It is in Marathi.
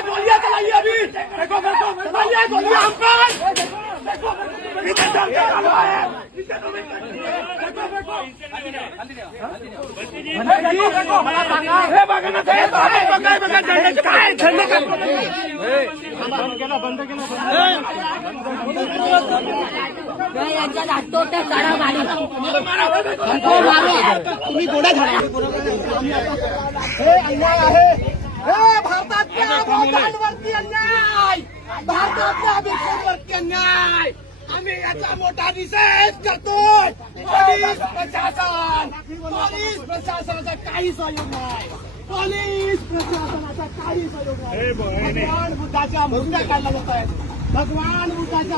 गोलियां चलाई अभी। देखो चलाइए गोलियां हम पर। बंद केलं यांच्या लागतो त्या काढा मारी तुम्ही गोड्या झाला हे अन्याय आहे हे भारतातल्या भोटांवरती अन्याय भारतातल्या भिक्षांवरती अन्याय आम्ही याचा मोठा निषेध करतोय पोलीस प्रशासनाचा काही सहयोग नाही पोलीस प्रशासनाचा काही सहयोग नाही भगवान बुद्धाच्या मूर्त्या काढल्या जात आहेत भगवान बुद्धाच्या